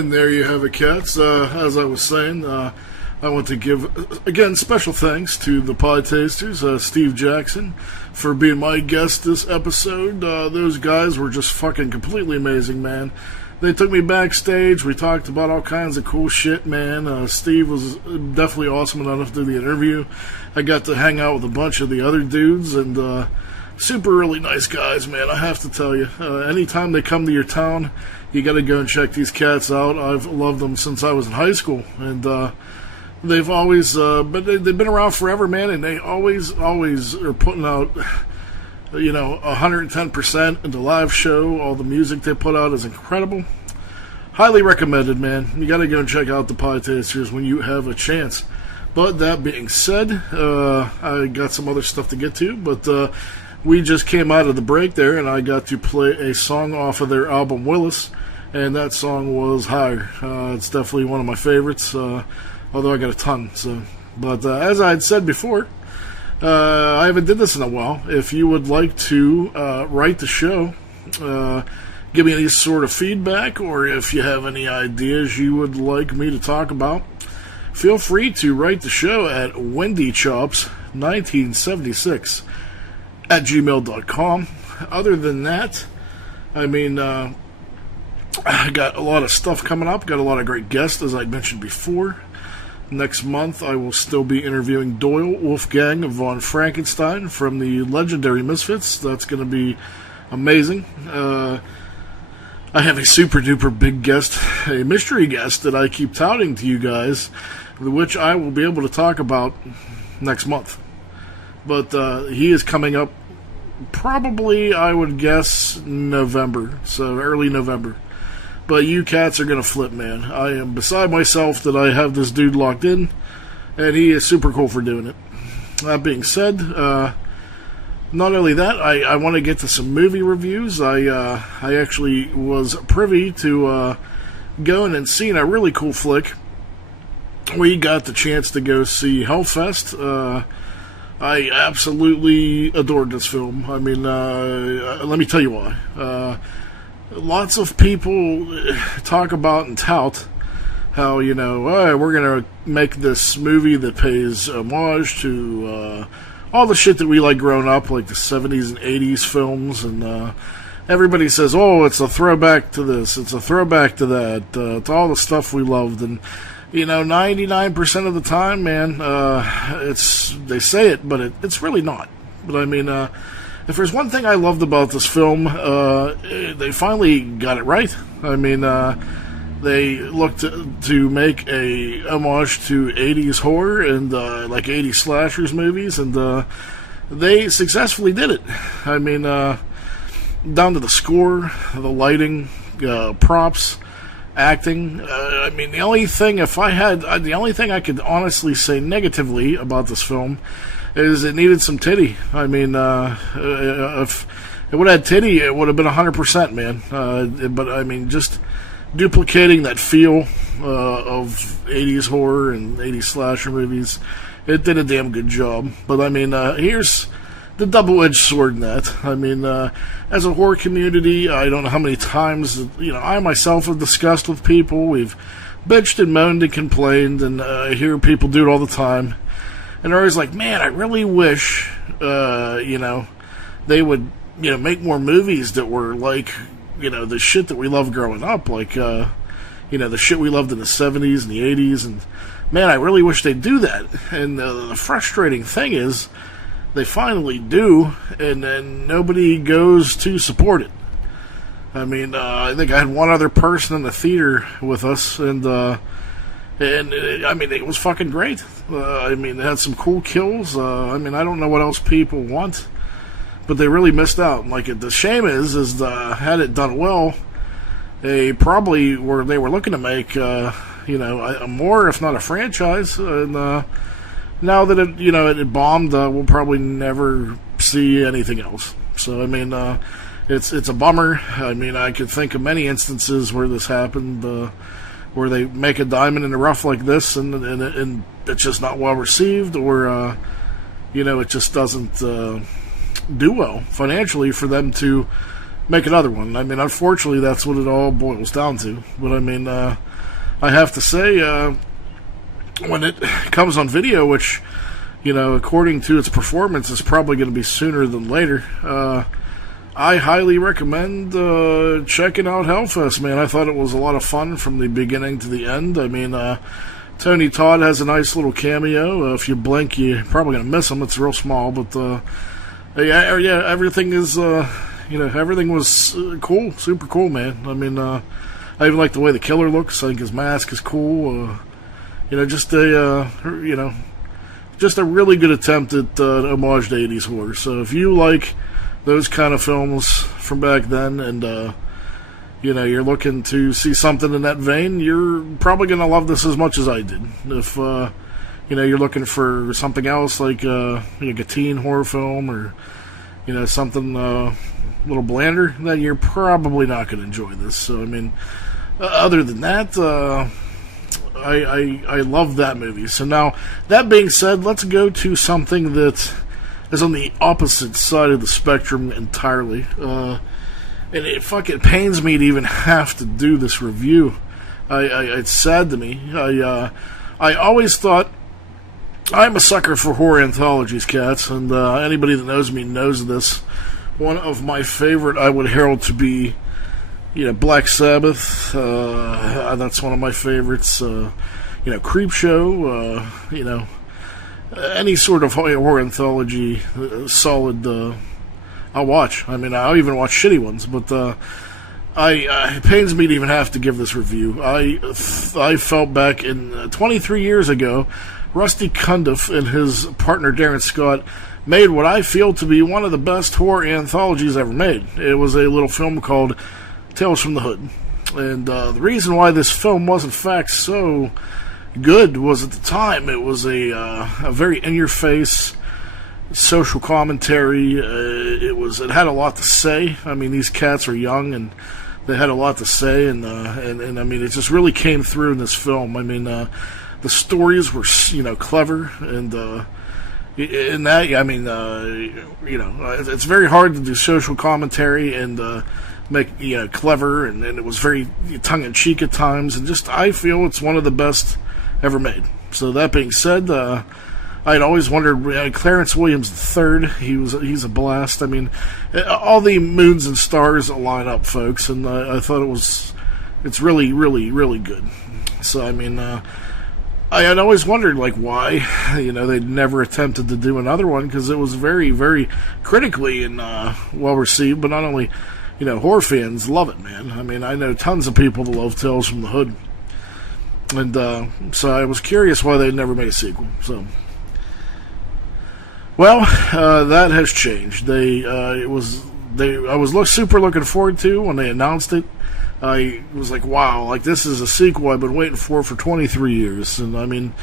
And there you have it, cats. As I was saying, I want to give, again, special thanks to the Pietasters, Steve Jackson, for being my guest this episode. Those guys were just fucking completely amazing, man. They took me backstage. We talked about all kinds of cool shit, man. Steve was definitely awesome enough to do the interview. I got to hang out with a bunch of the other dudes, and super really nice guys, man. I have to tell you, anytime they come to your town, you got to go and check these cats out. I've loved them since I was in high school, and they've always, but they've been around forever, man. And they always are putting out, 110% in the live show. All the music they put out is incredible. Highly recommended, man. You got to go and check out the Pietasters when you have a chance. But that being said, I got some other stuff to get to, but we just came out of the break there, and I got to play a song off of their album Willis, and that song was Higher. It's definitely one of my favorites, although I got a ton. But as I had said before, I haven't did this in a while. If you would like to write the show, give me any sort of feedback, or if you have any ideas you would like me to talk about, feel free to write the show at wendychops1976 at gmail.com. Other than that, I mean, I got a lot of stuff coming up. Got a lot of great guests, as I mentioned before. Next month, I will still be interviewing Doyle Wolfgang von Frankenstein from the legendary Misfits. That's going to be amazing. I have a super duper big guest, a mystery guest that I keep touting to you guys, which I will be able to talk about next month. But he is coming up probably, I would guess, November, so early November. But you cats are going to flip, man. I am beside myself that I have this dude locked in, and he is super cool for doing it. That being said, not only that, I want to get to some movie reviews. I actually was privy to going and seeing a really cool flick. We got the chance to go see Hellfest. I absolutely adored this film. I mean, let me tell you why. Lots of people talk about and tout how, we're going to make this movie that pays homage to all the shit that we like growing up, like the 70s and 80s films, and everybody says, oh, it's a throwback to this, it's a throwback to that, to all the stuff we loved, and 99% of the time, man, they say it, but it's really not. But I mean, if there's one thing I loved about this film, they finally got it right. I mean, they looked to make a homage to 80s horror and like 80s slashers movies, and they successfully did it. I mean, down to the score, the lighting, props, acting. I mean, the only thing I could honestly say negatively about this film is it needed some titty. I mean, if it would have had titty, it would have been 100%, man. But I mean, just duplicating that feel of 80s horror and 80s slasher movies, it did a damn good job. But I mean, here's the double-edged sword in that. I mean, as a horror community, I don't know how many times, I myself have discussed with people. We've bitched and moaned and complained, and I hear people do it all the time. And they're always like, man, I really wish, they would, make more movies that were like, the shit that we loved growing up, like, the shit we loved in the 70s and the 80s, and, man, I really wish they'd do that. And the frustrating thing is, they finally do, and then nobody goes to support it. I mean, I think I had one other person in the theater with us, and I mean, it was fucking great. I mean, it had some cool kills. I mean, I don't know what else people want, but they really missed out. Like, the shame is had it done well, they probably were looking to make, a more, if not a franchise. And now that it bombed, we'll probably never see anything else. So I mean, it's a bummer. I mean, I could think of many instances where this happened, where they make a diamond in the rough like this, and it's just not well received, or it just doesn't do well financially for them to make another one. I mean, unfortunately, that's what it all boils down to. But I mean, I have to say, when it comes on video, which, according to its performance, is probably going to be sooner than later, I highly recommend checking out Hellfest, man. I thought it was a lot of fun from the beginning to the end. I mean, Tony Todd has a nice little cameo. If you blink, you're probably going to miss him. It's real small, but yeah, everything is, everything was cool, super cool, man. I mean, I even like the way the killer looks. I think his mask is cool. Just a really good attempt at homage to 80s horror. So if you like those kind of films from back then, and you're looking to see something in that vein, you're probably going to love this as much as I did. If you're looking for something else, like a teen horror film, or something a little blander, then you're probably not going to enjoy this. So I mean, other than that, I love that movie. So now, that being said, let's go to something that is on the opposite side of the spectrum entirely. And it fucking pains me to even have to do this review. It's sad to me. I always thought, I'm a sucker for horror anthologies, cats, and anybody that knows me knows this. One of my favorite I would herald to be, Black Sabbath. That's one of my favorites. Creepshow. Any sort of horror anthology, solid. I'll watch. I mean, I'll even watch shitty ones, but it pains me to even have to give this review. I felt back in 23 years ago, Rusty Cundiff and his partner Darren Scott made what I feel to be one of the best horror anthologies ever made. It was a little film called Tales from the Hood. And the reason why this film was in fact so good was, at the time, it was a very in-your-face social commentary. It had a lot to say. I mean, these cats are young, and they had a lot to say, and I mean, it just really came through in this film. I mean, the stories were, clever, and in that, I mean, it's very hard to do social commentary and make clever, and it was very tongue-in-cheek at times, and just, I feel it's one of the best ever made. So that being said, I'd always wondered, Clarence Williams III, he's a blast. I mean, all the moons and stars line up, folks, and I thought it's really, really, really good. So, I mean, I had always wondered, why, they'd never attempted to do another one, because it was very, very critically and well received, but not only, horror fans love it, man. I mean, I know tons of people that love Tales from the Hood. And so I was curious why they never made a sequel. So, well, that has changed. I was super looking forward to when they announced it. I was like, wow, this is a sequel I've been waiting for 23 years. And I mean,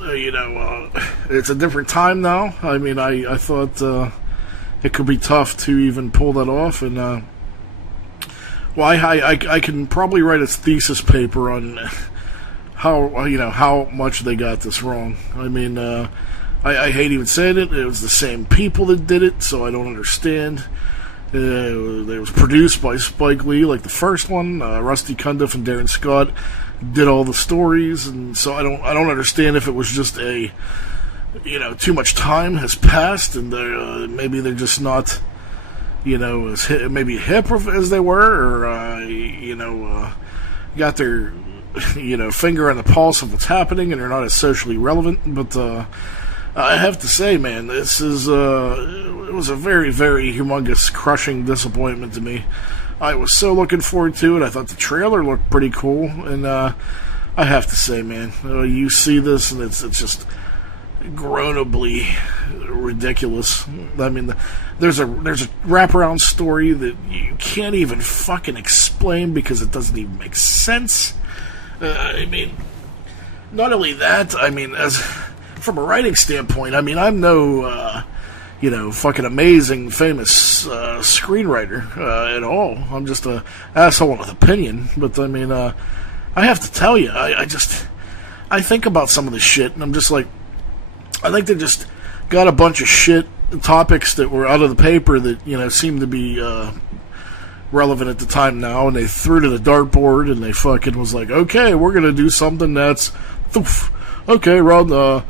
it's a different time now. I mean, I thought it could be tough to even pull that off, and well, I can probably write a thesis paper on how much they got this wrong. I mean, I hate even saying it. It was the same people that did it, so I don't understand. It was produced by Spike Lee, like the first one. Rusty Cundiff and Darren Scott did all the stories, and so I don't understand if it was just too much time has passed, and maybe they're just not, as maybe hip as they were, or got their finger on the pulse of what's happening, and they're not as socially relevant. But I have to say, man, this is it was a very, very humongous, crushing disappointment to me. I was so looking forward to it. I thought the trailer looked pretty cool, and I have to say, man, you see this, and it's just groanably ridiculous. I mean, there's a wraparound story that you can't even fucking explain because it doesn't even make sense. I mean, not only that, I mean, as from a writing standpoint, I mean, I'm no fucking amazing famous screenwriter at all. I'm just a asshole with opinion. But I mean, I have to tell you, I think about some of this shit, and I'm just like, I think they just got a bunch of shit topics that were out of the paper that seemed to be relevant at the time now, and they threw to the dartboard, and they fucking was like, okay, we're gonna do something that's, okay, around about,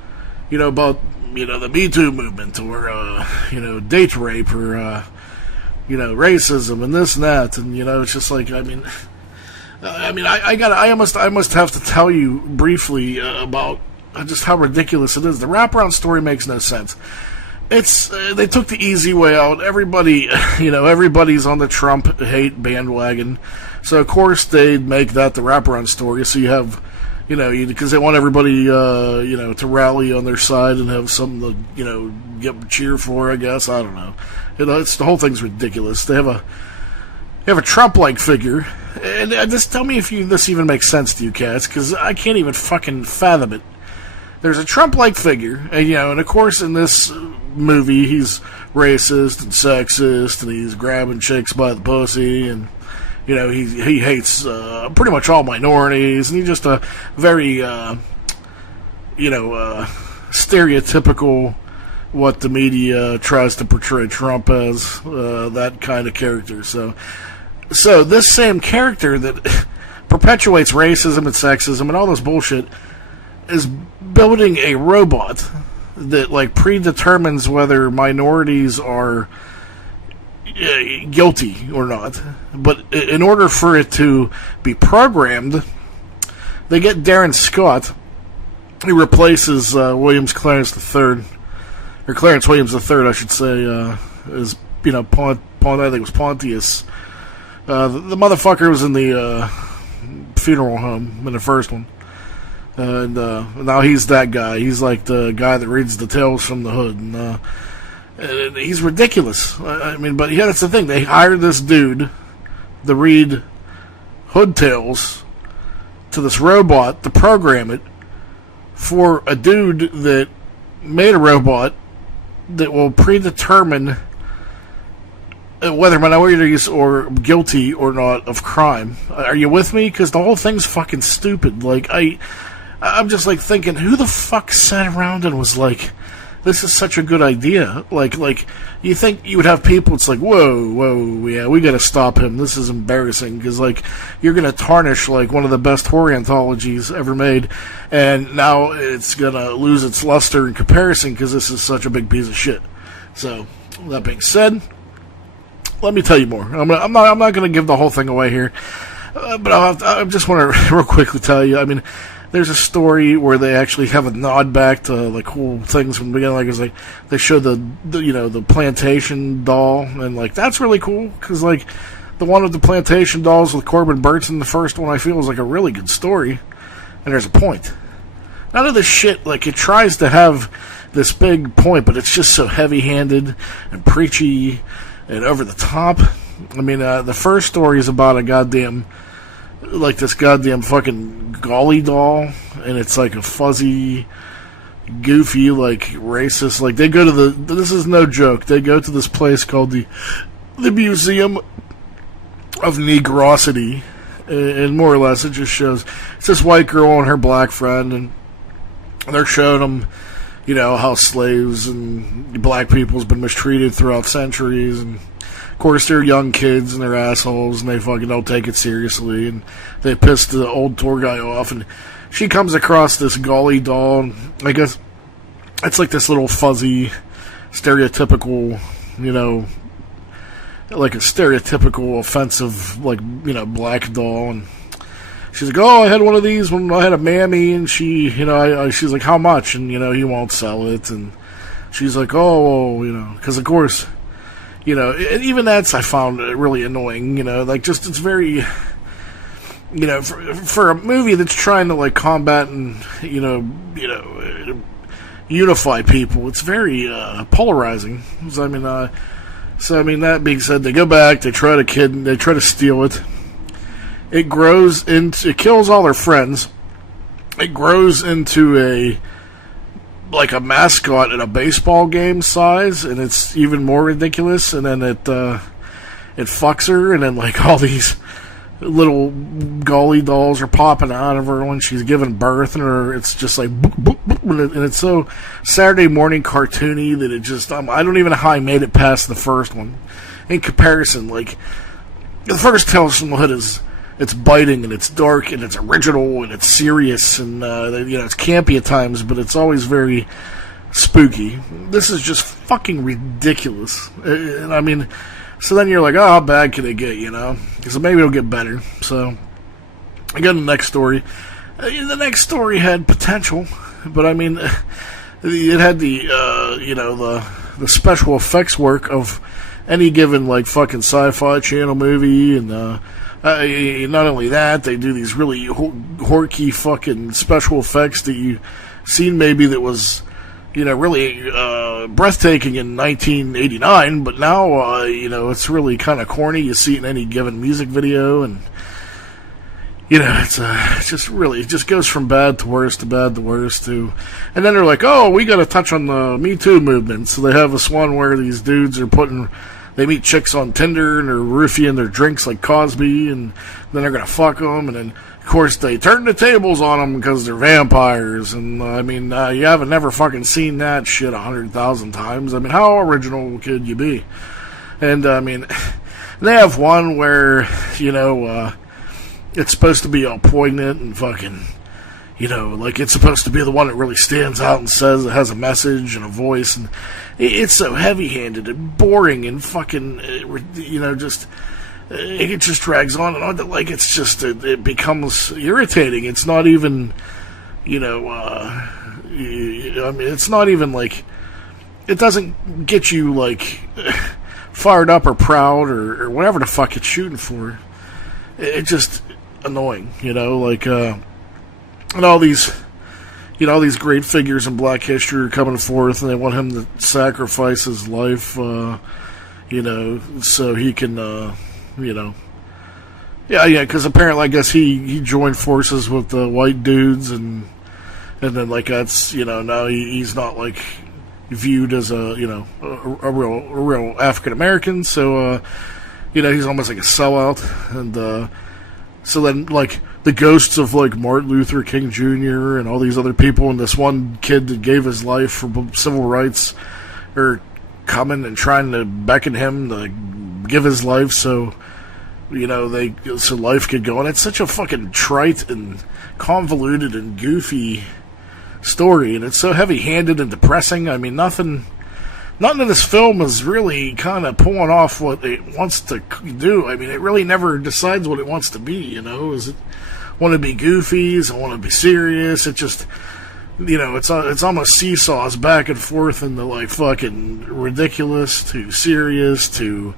the Me Too movement, or, date rape, or, racism, and this and that, and, it's just like, I must have to tell you briefly about just how ridiculous it is. The wraparound story makes no sense. It's they took the easy way out. Everybody, everybody's on the Trump hate bandwagon, so of course they make that the wraparound story. So you have, because they want everybody, to rally on their side and have something to, cheer for. I guess, I don't know. It's the whole thing's ridiculous. They have a Trump-like figure, and just tell me if this even makes sense to you, cats, because I can't even fucking fathom it. There's a Trump-like figure, and of course in this movie he's racist and sexist, and he's grabbing chicks by the pussy, and he hates pretty much all minorities, and he's just a very stereotypical what the media tries to portray Trump as, that kind of character. So this same character that perpetuates racism and sexism and all this bullshit is building a robot that predetermines whether minorities are guilty or not. But in order for it to be programmed, they get Darren Scott, who replaces Clarence Williams III, I should say, as I think it was Pontius. The motherfucker was in the funeral home in the first one. And now he's that guy. He's like the guy that reads the tales from the hood. And he's ridiculous. But yeah, that's the thing. They hired this dude to read hood tales to this robot to program it for a dude that made a robot that will predetermine whether minorities are guilty or not of crime. Are you with me? Because the whole thing's fucking stupid. I'm just thinking, who the fuck sat around and was like, this is such a good idea? You think you would have people, it's like, whoa, yeah, we gotta stop him. This is embarrassing, because, you're gonna tarnish, one of the best horror anthologies ever made, and now it's gonna lose its luster in comparison, because this is such a big piece of shit. So, that being said, let me tell you more. I'm not gonna give the whole thing away here, but I just want to real quickly tell you, there's a story where they actually have a nod back to cool things from the beginning. They show the plantation doll, and that's really cool, because the one with the plantation dolls with Corbin Burnson, the first one, I feel is a really good story, and there's a point. None of this shit it tries to have this big point, but it's just so heavy-handed and preachy and over the top. The first story is about a goddamn this goddamn fucking Golly doll, and it's a fuzzy, goofy, racist. They go to this is no joke, they go to this place called the Museum of Negrosity, and more or less it just shows it's this white girl and her black friend, and they're showing them, how slaves and black people's been mistreated throughout centuries, and of course, they're young kids and they're assholes and they fucking don't take it seriously, and they piss the old tour guy off, and she comes across this Golly doll, and I guess it's this little fuzzy, stereotypical, a stereotypical offensive, black doll, and she's like, oh, I had one of these when I had a mammy, and she, she's like, how much? And, he won't sell it, and she's like, oh, because of course, even that's I found really annoying. It's very, for a movie that's trying to combat and unify people, it's very polarizing. So that being said, they go back, they try to steal it. It kills all their friends. It grows into a mascot in a baseball game size, and it's even more ridiculous. And then it fucks her, and then all these little Golly dolls are popping out of her when she's giving birth, and it's just boop, boop, boop, and it's so Saturday morning cartoony that it just I don't even know how I made it past the first one. In comparison, the first Tales from the Hood is, it's biting and it's dark and it's original and it's serious and it's campy at times, but it's always very spooky. This is just fucking ridiculous. And I mean, so then you're like, oh, how bad can it get, Because maybe it'll get better. So I got the next story. The next story had potential, but I mean, it had the special effects work of any given like fucking Sci-Fi Channel movie, and not only that, they do these really horky fucking special effects that you seen maybe that was really breathtaking in 1989, but now it's really kind of corny. You see it in any given music video, and it's just really, it just goes from bad to worse to bad to worse to, and then they're like, oh, we got to touch on the Me Too movement. So they have this one where these dudes are they meet chicks on Tinder and they're roofing their drinks like Cosby, and then they're gonna fuck them, and then of course they turn the tables on them because they're vampires. And I mean, you haven't never fucking seen that shit 100,000 times. I mean, how original could you be? And I mean, they have one where it's supposed to be all poignant and fucking, like it's supposed to be the one that really stands out and says it has a message and a voice, and it's so heavy-handed and boring and fucking, just, it just drags on and on. Like, it's just, it becomes irritating. It's not even, I mean, it's not even like, it doesn't get you, like, fired up or proud or whatever the fuck it's shooting for. It's just annoying, and all these great figures in Black history are coming forth, and they want him to sacrifice his life, so he can, because apparently, I guess he joined forces with the white dudes, and then like that's, now he's not like viewed as a real African American, so he's almost like a sellout, and so then like the ghosts of like Martin Luther King Jr. and all these other people, and this one kid that gave his life for civil rights are coming and trying to beckon him to give his life so life could go on. It's such a fucking trite and convoluted and goofy story, and it's so heavy-handed and depressing. I mean, nothing in this film is really kind of pulling off what it wants to do. I mean, it really never decides what it wants to be, Is it want to be goofy? Does it want to be serious? It just, it's almost seesaws back and forth in the, like, fucking ridiculous to serious to,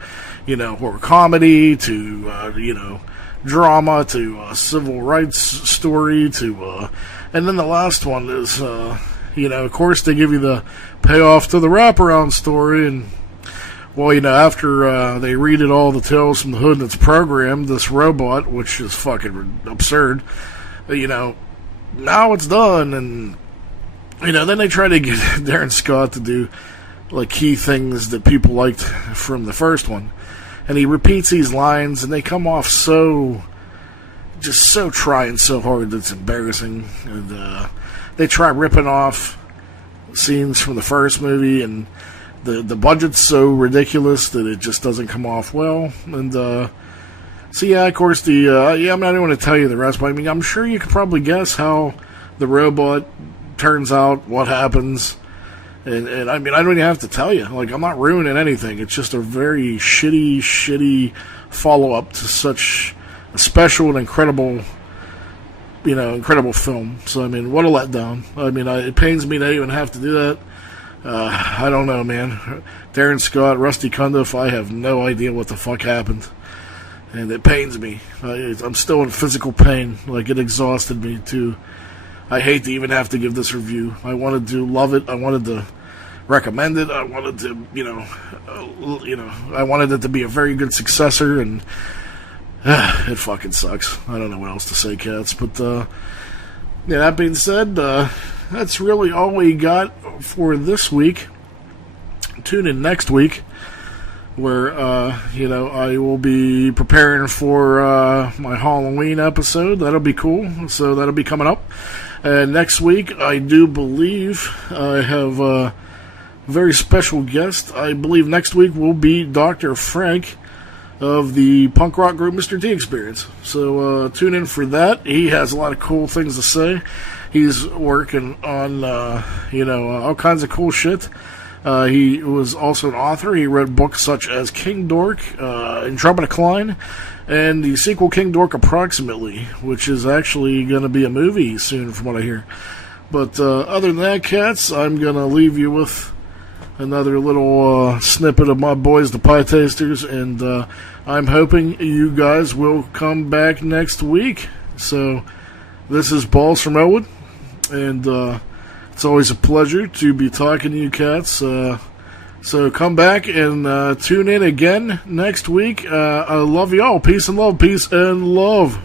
horror comedy to, drama to civil rights story to, and then the last one is, of course they give you the payoff to the wraparound story, and, well, after they redid all the Tales from the Hood and its program, this robot, which is fucking absurd, now it's done, and, then they try to get Darren Scott to do, like, key things that people liked from the first one, and he repeats these lines, and they come off so trying so hard that it's embarrassing, and, they try ripping off scenes from the first movie, and the budget's so ridiculous that it just doesn't come off well. And so yeah, of course I don't want to tell you the rest, but I mean, I'm sure you could probably guess how the robot turns out, what happens, and I mean, I don't even have to tell you. Like, I'm not ruining anything. It's just a very shitty follow-up to such a special and incredible film. So, I mean, what a letdown. I mean, it pains me to even have to do that. I don't know, man. Darren Scott, Rusty Cundiff, I have no idea what the fuck happened. And it pains me. I'm still in physical pain. Like, it exhausted me, too. I hate to even have to give this review. I wanted to love it. I wanted to recommend it. I wanted to, I wanted it to be a very good successor, and it fucking sucks. I don't know what else to say, cats. But, that being said, that's really all we got for this week. Tune in next week, where, I will be preparing for my Halloween episode. That'll be cool. So that'll be coming up. And next week, I do believe I have a very special guest. I believe next week will be Dr. Frank of the punk rock group Mr. D Experience. So tune in for that. He has a lot of cool things to say. He's working on, all kinds of cool shit. He was also an author. He wrote books such as King Dork, Intrepid Klein, and the sequel King Dork Approximately, which is actually going to be a movie soon from what I hear. But other than that, cats, I'm going to leave you with another little snippet of my boys, the Pietasters, and I'm hoping you guys will come back next week. So this is Balls from Ellwood, and it's always a pleasure to be talking to you cats. So come back and tune in again next week. I love y'all. Peace and love. Peace and love.